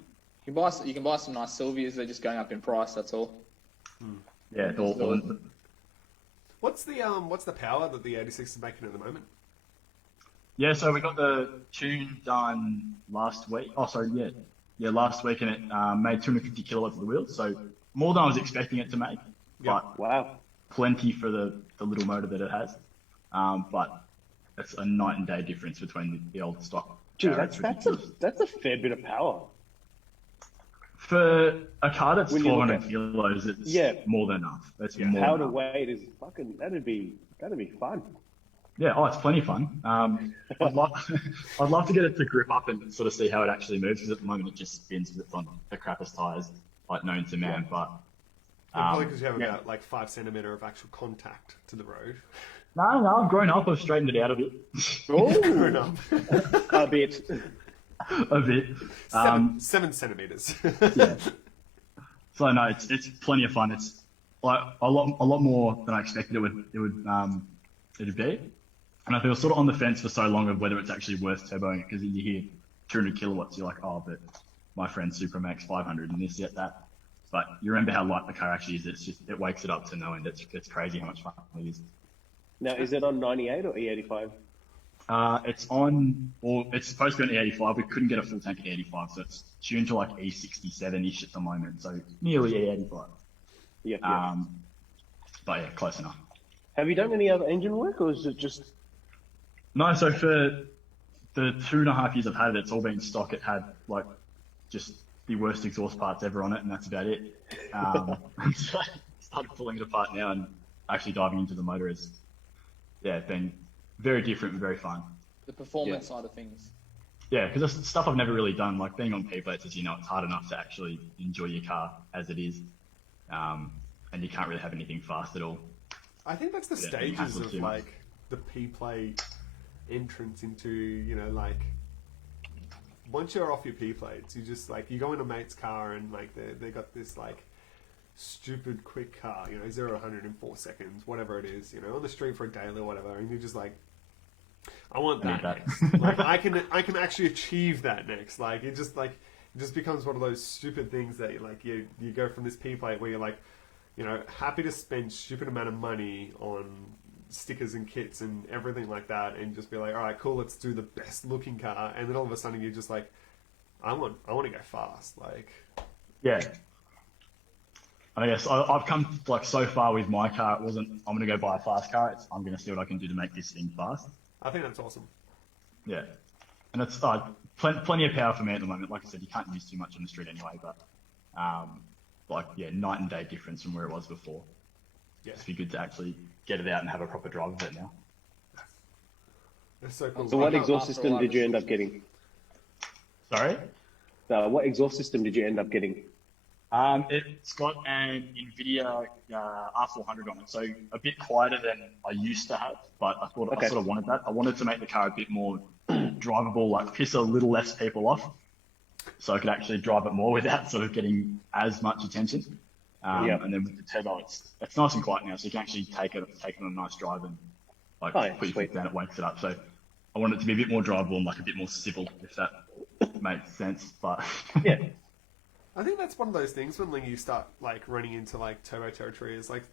You can buy some nice Sylvias. They're just going up in price. That's all. Yeah, it's all What's the power that the 86 is making at the moment? Yeah, so we got the tune done last week. Oh, sorry, yeah, last week, and it made 250 kilowatts of the wheels, so more than I was expecting it to make. But Wow. plenty for the little motor that it has. But it's a night and day difference between the old stock. Gee, car. that's a fair bit of power. For a car that's When you look 1,200 at- kilos, it's more than enough. It's more Power than to enough. weight is fucking. That'd be fun. Yeah, it's plenty fun. I'd love to get it to grip up and sort of see how it actually moves, because at the moment it just spins because it's on the crappiest tyres, like known to man. But Probably because you have about like 5 centimetre of actual contact to the road. no, I've grown up. I've straightened it out a bit. Grown up. A bit. A bit. 7 centimetres. Yeah. So no, it's plenty of fun. It's like a lot more than I expected it would be. And I was sort of on the fence for so long of whether it's actually worth turboing it, because you hear 200 kilowatts, you're like, oh, but my friend Supermax 500 and this, that. But you remember how light the car actually is. It wakes it up to no end. It's crazy how much fun it is. Now, is it on 98 or E85? It's supposed to be on E85. We couldn't get a full tank at E85, so it's tuned to like E67-ish at the moment, so nearly E85. Yeah. But yeah, close enough. Have you done any other engine work, or is it just? No, so for the 2.5 years I've had it, it's all been stock. It had like just the worst exhaust parts ever on it, and that's about it. So I started pulling it apart now and actually diving into the motor has, been very different and very fun. The performance side of things. Yeah, because that's stuff I've never really done. Like being on P-plates, as you know, it's hard enough to actually enjoy your car as it is, and you can't really have anything fast at all. I think that's the Yeah, stages hassle of too much. like the P-plate entrance into, you know, like once you're off your P plates, you just like you go in a mate's car and like they got this like stupid quick car, 0 to 100 in 4 seconds, whatever it is, on the street for a daily or whatever, and you're just like, I want that next. Like I can actually achieve that next. Like it just becomes one of those stupid things that you go from this P plate where you're like, happy to spend stupid amount of money on stickers and kits and everything like that, and just be like, all right, cool, let's do the best looking car, and then all of a sudden you're just like, I want to go fast, like. Yeah. I guess I've come like so far with my car. It wasn't I'm going to go buy a fast car. It's I'm going to see what I can do to make this thing fast. I think that's awesome. Yeah, and it's plenty of power for me at the moment. Like I said, you can't use too much on the street anyway. But night and day difference from where it was before. Yeah, it'd be good to actually get it out and have a proper drive of it now. That's so cool. So what exhaust system did you end up getting? Sorry? What exhaust system did you end up getting? It's got an NVIDIA R400 on it, so a bit quieter than I used to have, but I thought I sort of wanted that. I wanted to make the car a bit more drivable, like piss a little less people off, so I could actually drive it more without sort of getting as much attention. And then with the turbo, it's nice and quiet now, so you can actually take it on a nice drive and put your foot down, it wakes it up. So I want it to be a bit more drivable and like a bit more civil, if that makes sense. But yeah. I think that's one of those things when you start like running into like turbo territory is like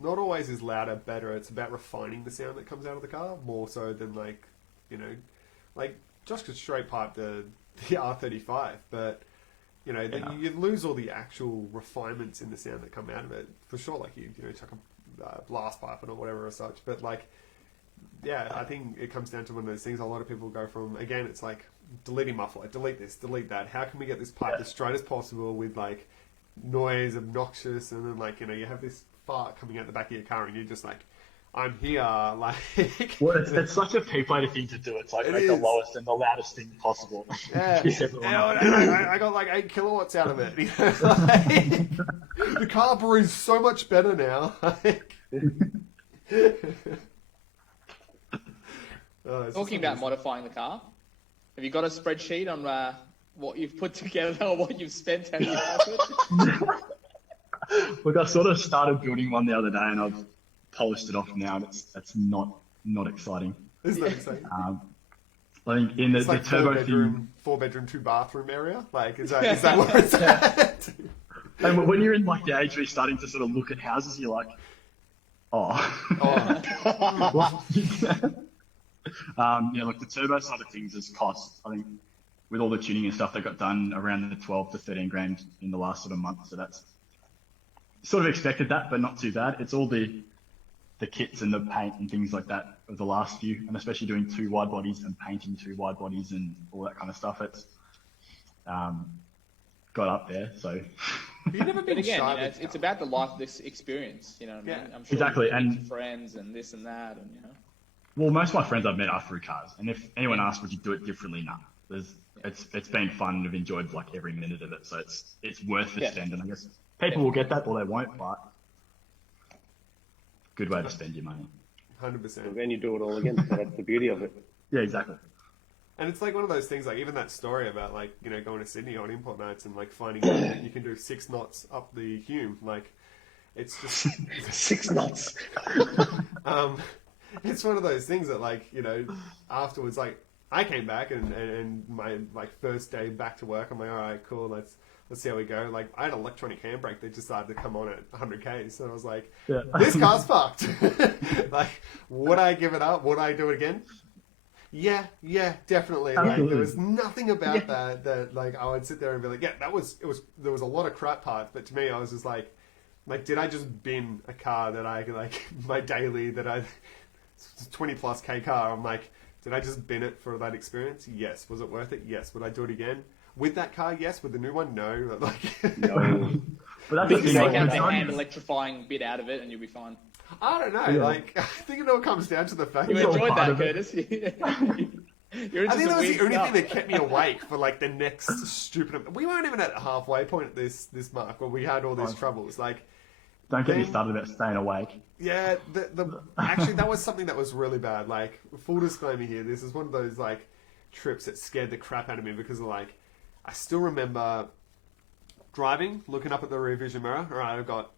not always is louder better. It's about refining the sound that comes out of the car more so than like Josh could straight pipe the R35, but then you lose all the actual refinements in the sound that come out of it for sure. Like you chuck a blast pipe or whatever or such, but like I think it comes down to one of those things. A lot of people go from again, it's like. Deleting muffler, delete this, delete that. How can we get this pipe as straight as possible with like noise, obnoxious, and then you have this fart coming out the back of your car, and you're just like, I'm here, like. Well, it's such a P-plater thing to do. It's like make the lowest and the loudest thing possible. Yeah, I got like 8 kilowatts out of it. The car breathes so much better now. Talking about modifying the car. Have you got a spreadsheet on what you've put together or what you've spent? Look, I sort of started building one the other day, and I've polished it off now, and it's not exciting. Isn't that insane? I think in the turbo thing, 4-bedroom, 2-bathroom area. Like, is that where it's at? And when you're in like the age where you're starting to sort of look at houses, you're like, like the turbo side of things is cost. I think with all the tuning and stuff that got done around the 12 to 13 grand in the last sort of month. So that's sort of expected that, but not too bad. It's all the kits and the paint and things like that of the last few, and especially doing 2 wide bodies and painting 2 wide bodies and all that kind of stuff. It's got up there. So you've never been again, it's about the life of this experience. You know what I mean? I'm sure exactly, and friends and this and that, and Well, most of my friends I've met are through cars, and if anyone asks would you do it differently, no. It's been fun and I've enjoyed like every minute of it, so it's worth the spend, and I guess people will get that or they won't, but good way to spend your money. 100%. Then you do it all again. So that's the beauty of it. Yeah, exactly. And it's like one of those things, like even that story about like going to Sydney on import nights and like finding out that you can do 6 knots up the Hume, like it's just 6 knots. It's one of those things that like afterwards, like I came back and my like first day back to work, I'm like, all right, cool, let's see how we go. Like I had an electronic handbrake that just started to come on at 100 k's, so I was like, this car's fucked. Like, would I give it up? Would I do it again? Yeah, definitely. Like, there was nothing about that like I would sit there and be like, there was a lot of crap parts, but to me I was just like, did I just bin a car that I like my daily that I 20 plus K car? I'm like, did I just bin it for that experience? Yes. Was it worth it? Yes. Would I do it again with that car? Yes. With the new one? No. Like, no. But that's the thing. Take out the hand electrifying bit out of it, and you'll be fine. I don't know. Like, I think it all comes down to the fact you that enjoyed that, Curtis. I think that was the only thing that kept me awake for like the next stupid. We weren't even at the halfway point at this mark where we had all these troubles. Like, don't get me started about staying awake. Yeah, actually that was something that was really bad. Like, full disclaimer here, this is one of those like trips that scared the crap out of me because of like, I still remember driving, looking up at the rear vision mirror. All right, I've got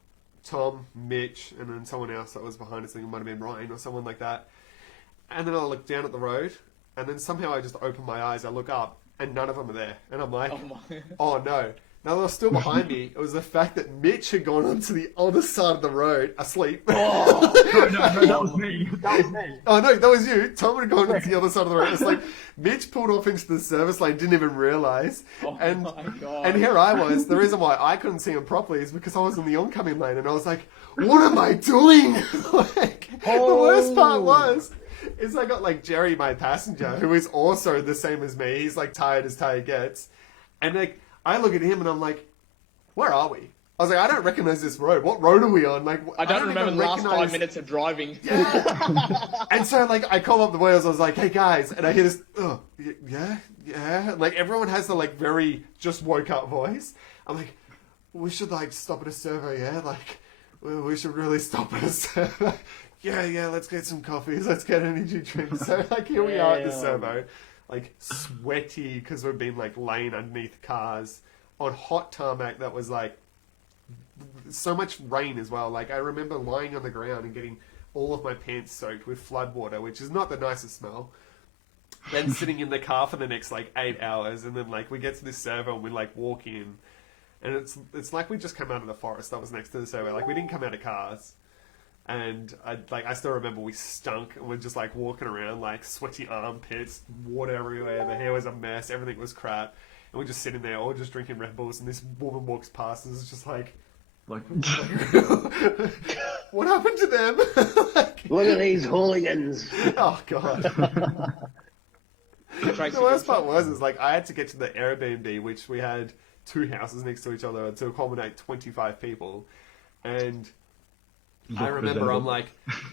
Tom, Mitch, and then someone else that was behind us. I think it might have been Ryan or someone like that. And then I look down at the road, and then somehow I just open my eyes. I look up, and none of them are there. And I'm like, oh no. Now they were still behind me. It was the fact that Mitch had gone onto the other side of the road, asleep. Oh, no, that was me. That was me. Oh no, that was you. Tom had gone into the other side of the road. It's like Mitch pulled off into the service lane, didn't even realise. And my God. and here I was. The reason why I couldn't see him properly is because I was in the oncoming lane, and I was like, "What am I doing?" Like the worst part was, is I got like Jerry, my passenger, who is also the same as me. He's like tired as tired gets, and like I look at him and I'm like, "Where are we?" I was like, I don't recognize this road. What road are we on? Like, I don't remember even the last recognize... 5 minutes of driving. Yeah. And so, like, I call up the wheels. I was like, hey, guys. And I hear this, yeah. Like, everyone has the, like, very just woke up voice. I'm like, we should, like, stop at a servo, yeah? Like, we should really stop at a servo. Yeah, let's get some coffees. Let's get energy drinks. So, like, here we are at the servo. Like, sweaty because we've been, like, laying underneath cars on hot tarmac that was, like, so much rain as well. Like I remember lying on the ground and getting all of my pants soaked with flood water, which is not the nicest smell. Then sitting in the car for the next like 8 hours, and then like we get to this servo and we like walk in, and it's like we just come out of the forest that was next to the servo. Like we didn't come out of cars, and I still remember we stunk and we're just like walking around like sweaty armpits, water everywhere. The hair was a mess, everything was crap, and we're just sitting there all just drinking Red Bulls, and this woman walks past and it's just like. Like, what happened to them? Like, look at these hooligans. Oh god. The worst part was like I had to get to the Airbnb, which we had 2 houses next to each other to accommodate 25 people, and I remember I'm like,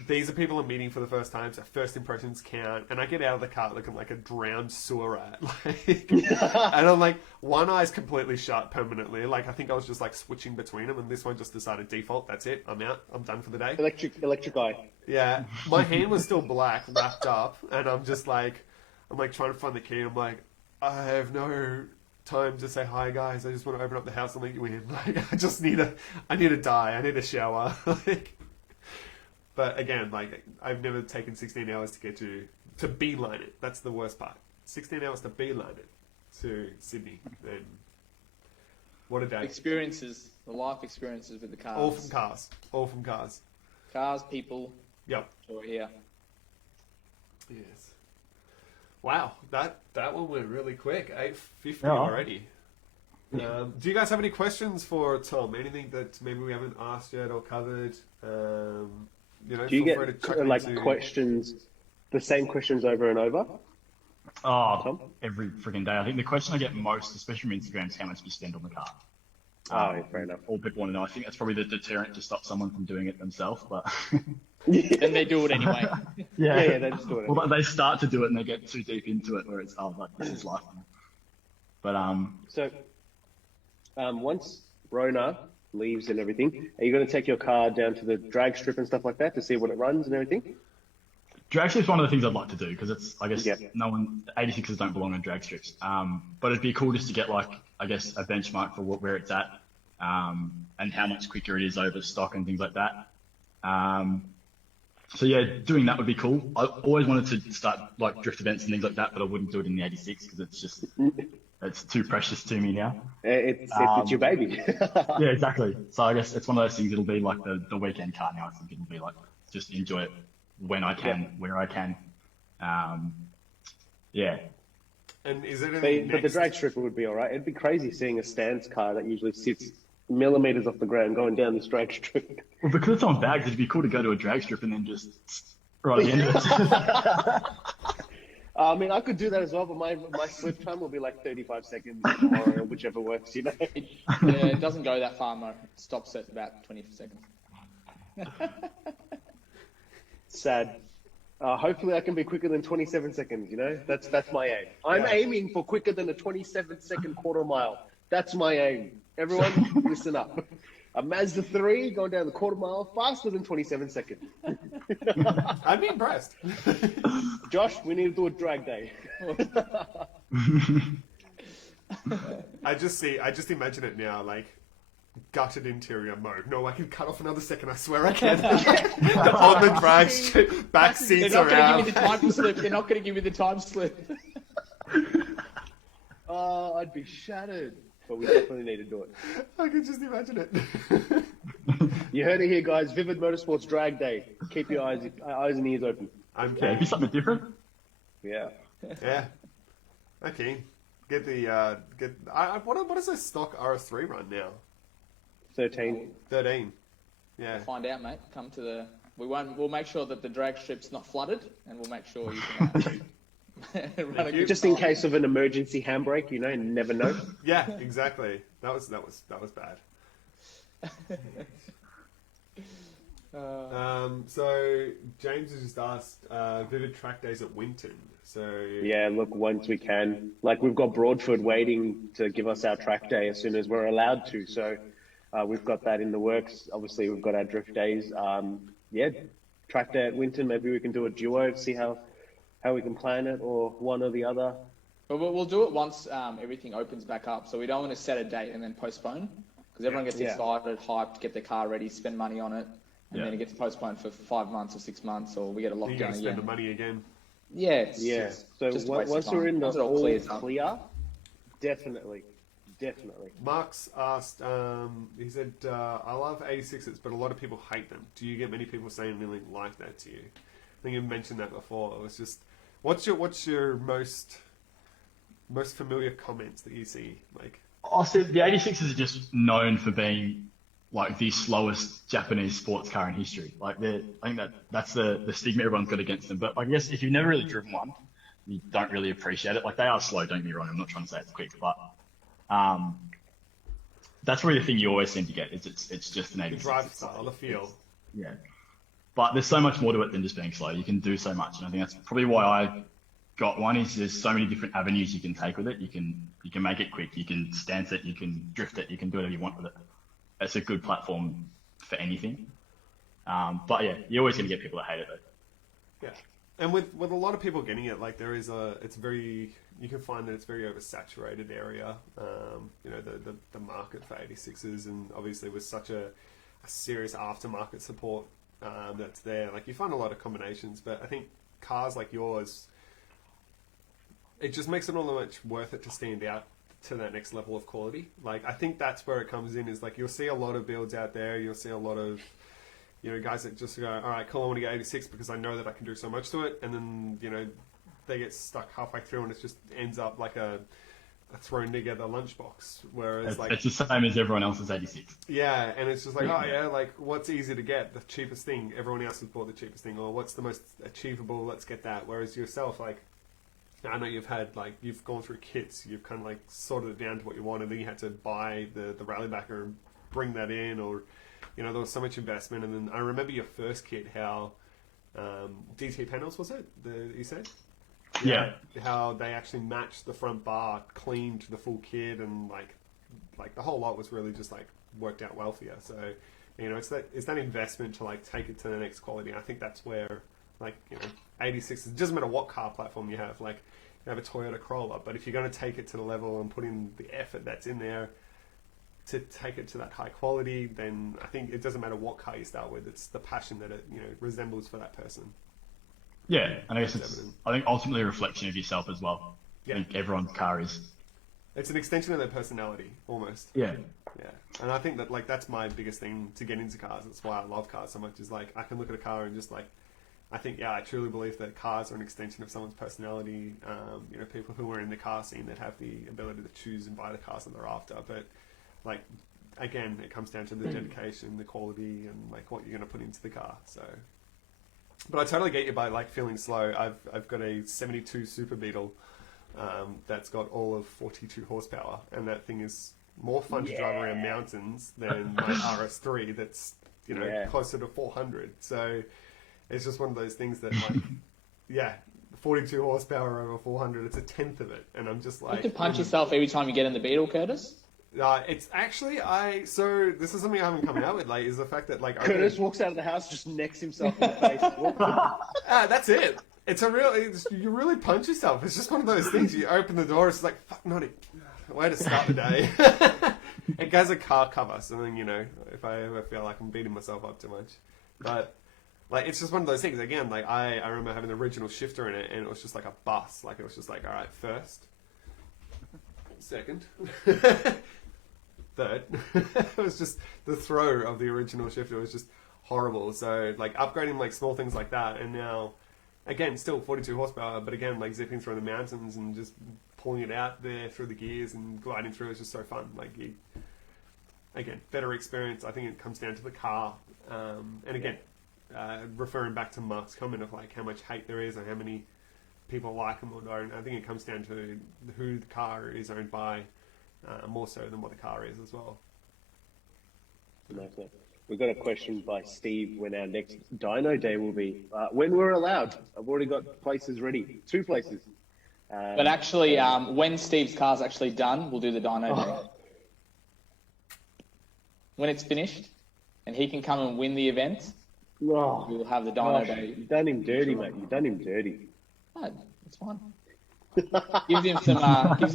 these are people I'm meeting for the first time, so first impressions count. And I get out of the car looking like a drowned sewer rat. Like, and I'm like, one eye's completely shut permanently. Like, I think I was just like switching between them, and this one just decided default, that's it, I'm out, I'm done for the day. Electric eye. Yeah, my hand was still black, wrapped up, and I'm just like, I'm like trying to find the key, and I'm like, I have no time to say hi guys, I just want to open up the house and let you in. Like, I need to die, I need a shower. Like, but again, like, I've never taken 16 hours to get to beeline it. That's the worst part. 16 hours to beeline it to Sydney. And what a day. Experiences, the life experiences with the cars. All from cars. Cars, people. Yep. Or here. Yes. Wow, that one went really quick. 8:50 Yeah. already. Do you guys have any questions for Tom? Anything that maybe we haven't asked yet or covered? You know, Do you feel free to get chuck like into... questions, the same questions over and over? Oh, Tom? every freaking day. I think the question I get most, especially from Instagram, is how much do you spend on the car? Oh, fair enough. All people want to know. I think that's probably the deterrent to stop someone from doing it themselves. But Then they do it anyway. Yeah, they just do it. Well, they start to do it and they get too deep into it, where it's like this is life. But So, once Rona leaves and everything, are you going to take your car down to the drag strip and stuff like that to see what it runs and everything? drag strip's one of the things I'd like to do because it's, I guess, Yeah. no one, 86ers don't belong on drag strips. But it'd be cool just to get like, I guess, a benchmark for where it's at, and how much quicker it is over stock and things like that. So yeah, doing that would be cool. I always wanted to start like drift events and things like that, but I wouldn't do it in the 86 because it's just, it's too precious to me now. It's your baby. Yeah, exactly. So I guess it's one of those things. It'll be like the weekend car now. I think it'll be like just enjoy it when I can, where I can. Yeah. And is it anything But the next? drag strip would be all right. It'd be crazy seeing a stance car that usually sits millimeters off the ground going down this drag strip. Well, because it's on bags, it'd be cool to go to a drag strip and then just right at the end of it. I mean, I could do that as well, but my slip time will be like 35 seconds or whichever works, you know? It doesn't go that far, Mo. It stops at about 20 seconds. Sad. Hopefully I can be quicker than 27 seconds, you know? That's my aim. I'm aiming for quicker than a 27-second quarter mile. That's my aim. Everyone, listen up. A Mazda 3 going down the quarter mile faster than 27 seconds. I'd be impressed. Josh, we need to do a drag day. I just imagine it now, like gutted interior mode. No, I can cut off another second. I swear I can. On the drag strip, back They're seats not going to around. give me the time slip. They're not going to give me the time slip. Oh, I'd be shattered. But we definitely need to do it. I can just imagine it. You heard it here, guys. Vivid Motorsports Drag Day. Keep your eyes and ears open. I'm Yeah, keen. be something different. Yeah. Yeah. Okay. Get the what is a stock RS3 run now? 13. 13. Yeah. Find out, mate. Come to the. We'll make sure that the drag strip's not flooded, and we'll make sure you can run a good Just in time. case of an emergency handbrake, you never know. Yeah, exactly. That was bad. So James has just asked vivid track days at Winton. So Yeah, look, once we can. Like, we've got Broadford waiting to give us our track day as soon as we're allowed to. So we've got that in the works. Obviously, we've got our drift days. Yeah, track day at Winton. Maybe we can do a duo, see how we can plan it, or one or the other. But we'll do it once everything opens back up. So we don't want to set a date and then postpone, because everyone gets Yeah. excited, hyped, get their car ready, spend money on it, and Yeah. then it gets postponed for 5 months or 6 months, or we get a you got to lockdown spend again. the money again. Yeah, Yeah. So just a waste of once time. we're in the Once it all all clears up. clear, definitely. Mark's asked. He said, "I love 86s, but a lot of people hate them. Do you get many people saying anything like that to you?" I think you mentioned that before. It was just, what's your most familiar comments that you see? Like, I said the 86s are just known for being like the slowest Japanese sports car in history. Like, I think that's the stigma everyone's got against them. But I guess if you've never really driven one, you don't really appreciate it. Like, they are slow, don't get me wrong. I'm not trying to say it's quick, but that's really the thing you always seem to get. Is it's just an the 86. drive style, the feel. Yeah. But there's so much more to it than just being slow. You can do so much, and I think that's probably why I got one. Is there's so many different avenues you can take with it. You can make it quick. You can stance it. You can drift it. You can do whatever you want with it. It's a good platform for anything. But yeah, you're always going to get people that hate it though. Yeah, and with a lot of people getting it, like you can find that it's very oversaturated area. The market for 86s, and obviously with such a serious aftermarket support that's there, like you find a lot of combinations. But I think cars like yours, it just makes it all the much worth it to stand out to that next level of quality. Like, I think that's where it comes in, is like you'll see a lot of builds out there, you'll see a lot of guys that just go, all right, cool, I want to get 86 because I know that I can do so much to it, and then they get stuck halfway through and it just ends up like a thrown together lunchbox, whereas It's the same as everyone else's 86. yeah, and it's just like, oh yeah, like what's easy to get? The cheapest thing. Everyone else has bought the cheapest thing, or what's the most achievable? Let's get that. Whereas yourself, like, I know you've gone through kits, you've kind of like sorted it down to what you want, and then you had to buy the rally backer and bring that in, or there was so much investment. And then I remember your first kit, how DT panels was it? You said? Yeah. How they actually matched the front bar, cleaned the full kit, and like the whole lot was really just like worked out well for you. So it's that investment to like take it to the next quality. And I think that's where 86, it doesn't matter what car platform you have. Like, you have a Toyota Corolla, but if you're going to take it to the level and put in the effort that's in there to take it to that high quality, then I think it doesn't matter what car you start with. It's the passion that it resembles for that person. Yeah, and I guess That's it's evident. I think ultimately a reflection of yourself as well. Yeah. I think everyone's car is. It's an extension of their personality, almost. Yeah. Yeah, and I think that that's my biggest thing to get into cars. That's why I love cars so much. Is like I can look at a car and just I think I truly believe that cars are an extension of someone's personality. People who are in the car scene that have the ability to choose and buy the cars that they're after. But again, it comes down to the dedication, the quality, and what you're going to put into the car. So, but I totally get you by feeling slow. I've got a 72 Super Beetle that's got all of 42 horsepower, and that thing is more fun to drive around mountains than my RS3 that's closer to 400. So it's just one of those things that 42 horsepower over 400, it's a tenth of it, and I'm just You can punch yourself every time you get in the Beetle, Curtis. It's actually so this is something I haven't come out with. Like, is the fact that like Curtis walks out of the house, just necks himself in the face. that's it. You really punch yourself. It's just one of those things. You open the door, it's like fuck, naughty. Way to start the day. It goes a car cover, so then if I ever feel like I'm beating myself up too much, but. Like, it's just one of those things. Again, like, I remember having the original shifter in it, and it was just like a bus. Like, it was just like, all right, first, second, third. It was just the throw of the original shifter was just horrible. So, like, upgrading, like, small things like that, and now, again, still 42 horsepower, but again, like, zipping through the mountains and just pulling it out there through the gears and gliding through is just so fun. Like, again, better experience. I think it comes down to the car. And again, referring back to Mark's comment of like how much hate there is and how many people like them or don't, I think it comes down to who the car is owned by, more so than what the car is as well. Nice. We've got a question by Steve when our next dyno day will be. When we're allowed. I've already got places ready. 2 places. But actually, when Steve's car's actually done, we'll do the dyno day. When it's finished and he can come and win the event, we'll have the dyno day. You've done him dirty, mate. You've done him dirty. No, it's fine. gives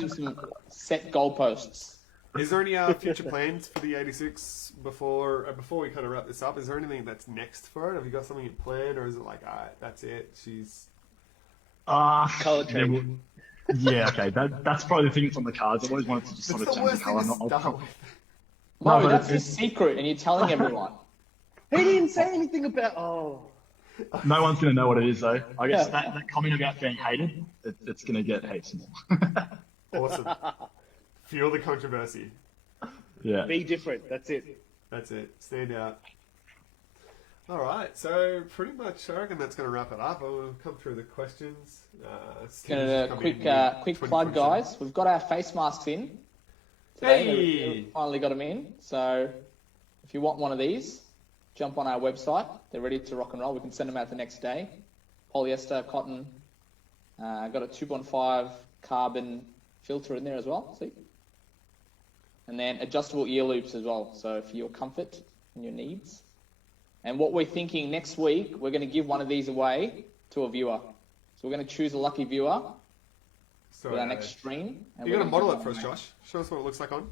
him some set goalposts. Is there any future plans for the 86 before we kind of wrap this up? Is there anything that's next for it? Have you got something in plan, or is it like, all right, that's it? She's Colour change. Yeah, okay. That's probably the thing that's on the cards. I always wanted to just sort of the change the worst colour. thing to start with. No, but that's his secret, and you're telling everyone. He didn't say anything about. No one's going to know what it is, though. I guess that comment about being hated, it's going to get heaps more. Awesome. Fuel the controversy. Yeah. Be different. That's it. That's it. Stand out. All right. So pretty much, I reckon that's going to wrap it up. We'll come through the questions. Gonna do a quick plug, guys. We've got our face masks in today. Hey! We finally got them in. So if you want one of these, jump on our website. They're ready to rock and roll. We can send them out the next day. Polyester, cotton. Got a 2.5 carbon filter in there as well. See? And then adjustable ear loops as well. So for your comfort and your needs. And what we're thinking next week, we're going to give one of these away to a viewer. So we're going to choose a lucky viewer for our next stream. You're going to model it for us, Josh. Show us what it looks like on.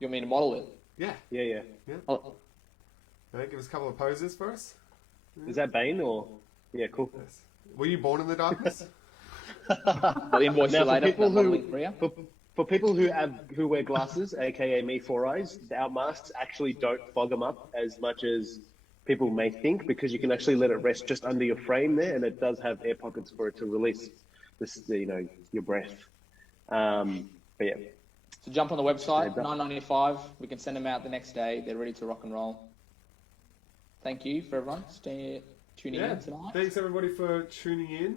You want me to model it? Yeah. Yeah. Oh, Right, give us a couple of poses for us. Is that Bane or? Yeah, cool. Yes. Were you born in the darkness? I'll invoice you Now, later for that modeling for, career. for people who wear glasses, aka me, 4 eyes, our masks actually don't fog them up as much as people may think, because you can actually let it rest just under your frame there, and it does have air pockets for it to release this, your breath. But yeah. So jump on the website, $9.95. We can send them out the next day. They're ready to rock and roll. Thank you for everyone tuning in tonight. Thanks everybody for tuning in.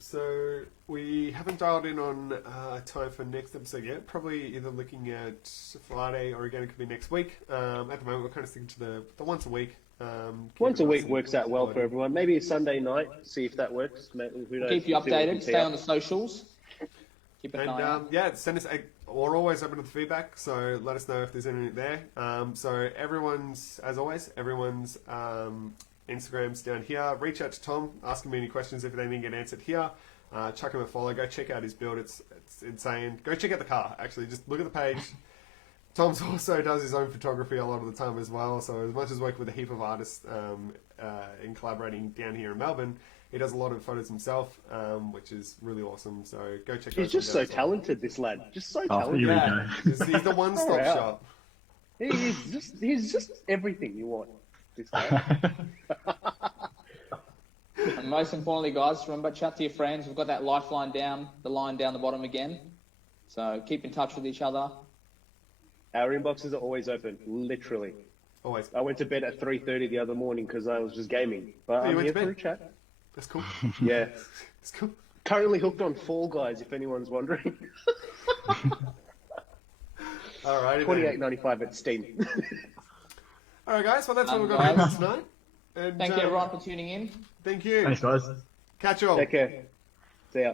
So we haven't dialed in on time for next episode yet. Probably either looking at Friday or again it could be next week. At the moment we're kind of sticking to the once a week. Once a week works out well for everyone. Maybe a Sunday night, see if that works. Who knows? Keep you updated. Stay on the socials. Keep an eye out. Send us. We're always open to the feedback, so let us know if there's anything there. So everyone's Instagram's down here. Reach out to Tom, ask him any questions if they didn't get answered here. Chuck him a follow. Go check out his build. It's insane. Go check out the car. Actually, just look at the page. Tom's also does his own photography a lot of the time as well. So as much as working with a heap of artists in collaborating down here in Melbourne, he does a lot of photos himself, which is really awesome. So go check out. He's just so talented, this lad. Just so talented. Here we go. He's the one-stop shop. He's just everything you want. This guy. And most importantly, guys, remember, chat to your friends. We've got that lifeline down, the line down the bottom again. So keep in touch with each other. Our inboxes are always open, literally. Always. I went to bed at 3:30 the other morning because I was just gaming. But I'm here for a chat. That's cool. Yeah. That's cool. Currently hooked on Fall Guys, if anyone's wondering. All right. $28.95 at Steam. All right, guys. Well, that's what we've got guys. tonight. And, Thank you, everyone, for tuning in. Thank you. Thanks, guys. Catch you all. Take care. See ya.